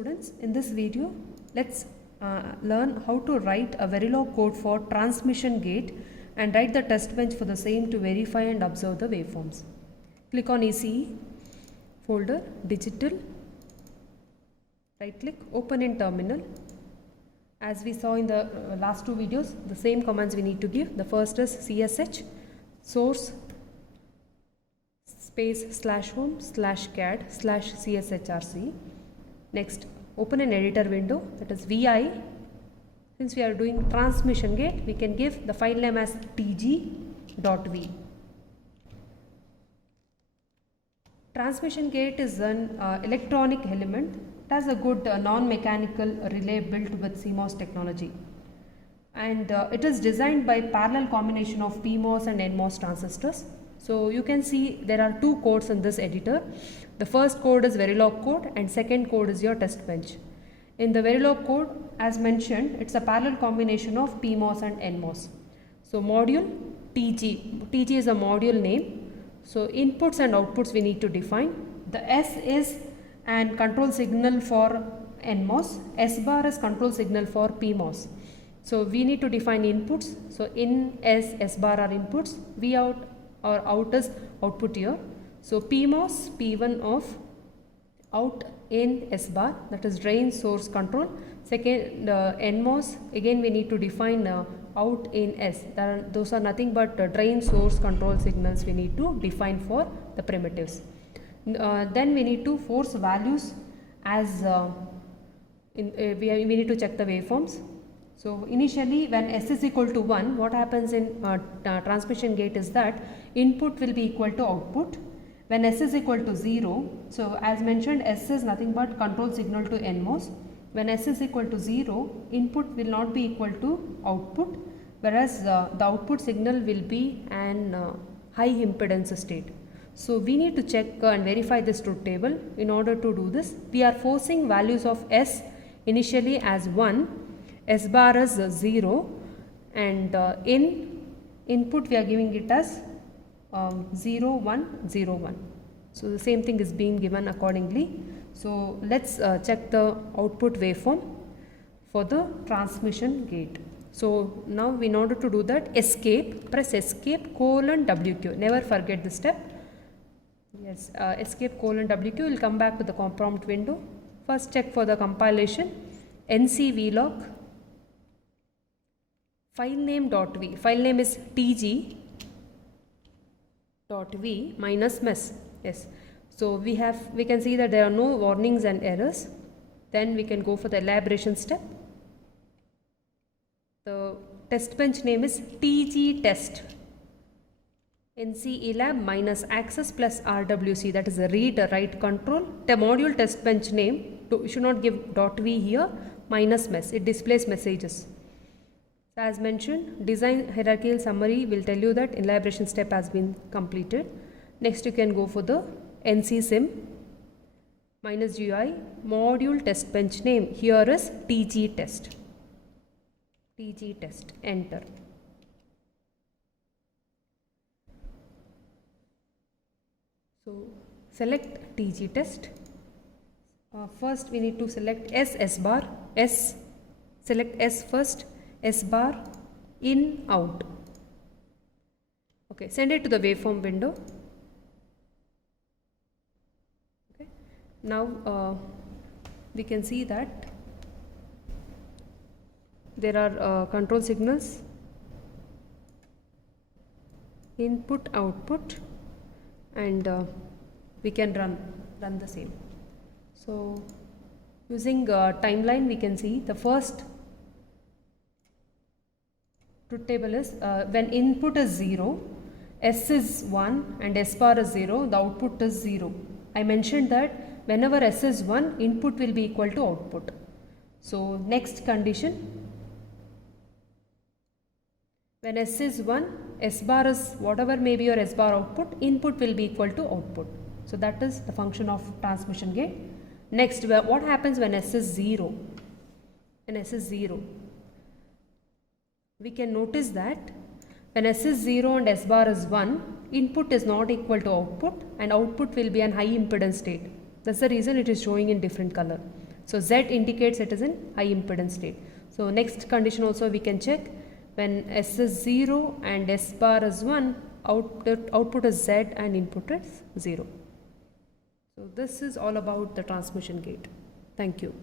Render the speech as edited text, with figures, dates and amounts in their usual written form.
students, in this video let's learn how to write a Verilog code for transmission gate and write the test bench for the same to verify and observe the waveforms. Click on ECE folder, digital, right click, open in terminal. As we saw in the last two videos, the same commands we need to give. The first is CSH source space /home/cad/cshrc. Next, open an editor window, that is VI. Since we are doing transmission gate, we can give the file name as tg.v. Transmission gate is an electronic element. It has a good non-mechanical relay built with CMOS technology. And it is designed by parallel combination of PMOS and NMOS transistors. So you can see there are two codes in this editor. The first code is Verilog code and second code is your test bench. In the Verilog code, as mentioned, it's a parallel combination of PMOS and NMOS. So module TG is a module name. So inputs and outputs we need to define. The S is an control signal for NMOS, S bar is control signal for PMOS. So we need to define inputs. So in S bar are inputs, V out or out is output here. So PMOS, P1 of out in S bar, that is drain source control. Second, NMOS, again we need to define out in S. Those are nothing but drain source control signals we need to define for the primitives. Then we need to force values as we need to check the waveforms. So initially when S is equal to 1, what happens in transmission gate is that input will be equal to output. When S is equal to 0, so as mentioned, S is nothing but control signal to NMOS. When S is equal to 0, input will not be equal to output, whereas the output signal will be an high impedance state. So we need to check and verify this truth table. In order to do this, we are forcing values of S initially as 1, S bar is 0, and in input we are giving it as 0, 1, 0, 1. So the same thing is being given accordingly. So let's check the output waveform for the transmission gate. So now in order to do that, press escape :WQ. Never forget this step. Yes, escape :WQ will come back with the prompt window. First check for the compilation. NC vlog filename.v. File name is tg.v minus mess. Yes. So we can see that there are no warnings and errors. Then we can go for the elaboration step. The test bench name is tg test. NC elab minus access plus RWC, that is a read write control. The module test bench name, you should not give .v here, minus mess, it displays messages. So as mentioned, design hierarchical summary will tell you that elaboration step has been completed. Next you can go for the NC sim minus GUI module test bench name, here is TG test. TG test, enter. So select TG test. First we need to select S bar, select S first, S bar, in, out. Okay, send it to the waveform window. Okay, now we can see that there are control signals, input, output, and we can run the same. So using timeline, we can see the first truth table is when input is 0, S is 1 and S bar is 0, the output is 0. I mentioned that whenever S is 1, input will be equal to output. So next condition, when S is 1, S bar is whatever may be your S bar output, input will be equal to output. So that is the function of transmission gate. Next, what happens when S is 0? When S is 0, we can notice that when S is 0 and S bar is 1, input is not equal to output and output will be an high impedance state. That's the reason it is showing in different color. So Z indicates it is in high impedance state. So next condition also we can check, when S is 0 and S bar is 1, output is Z and input is 0. So this is all about the transmission gate. Thank you.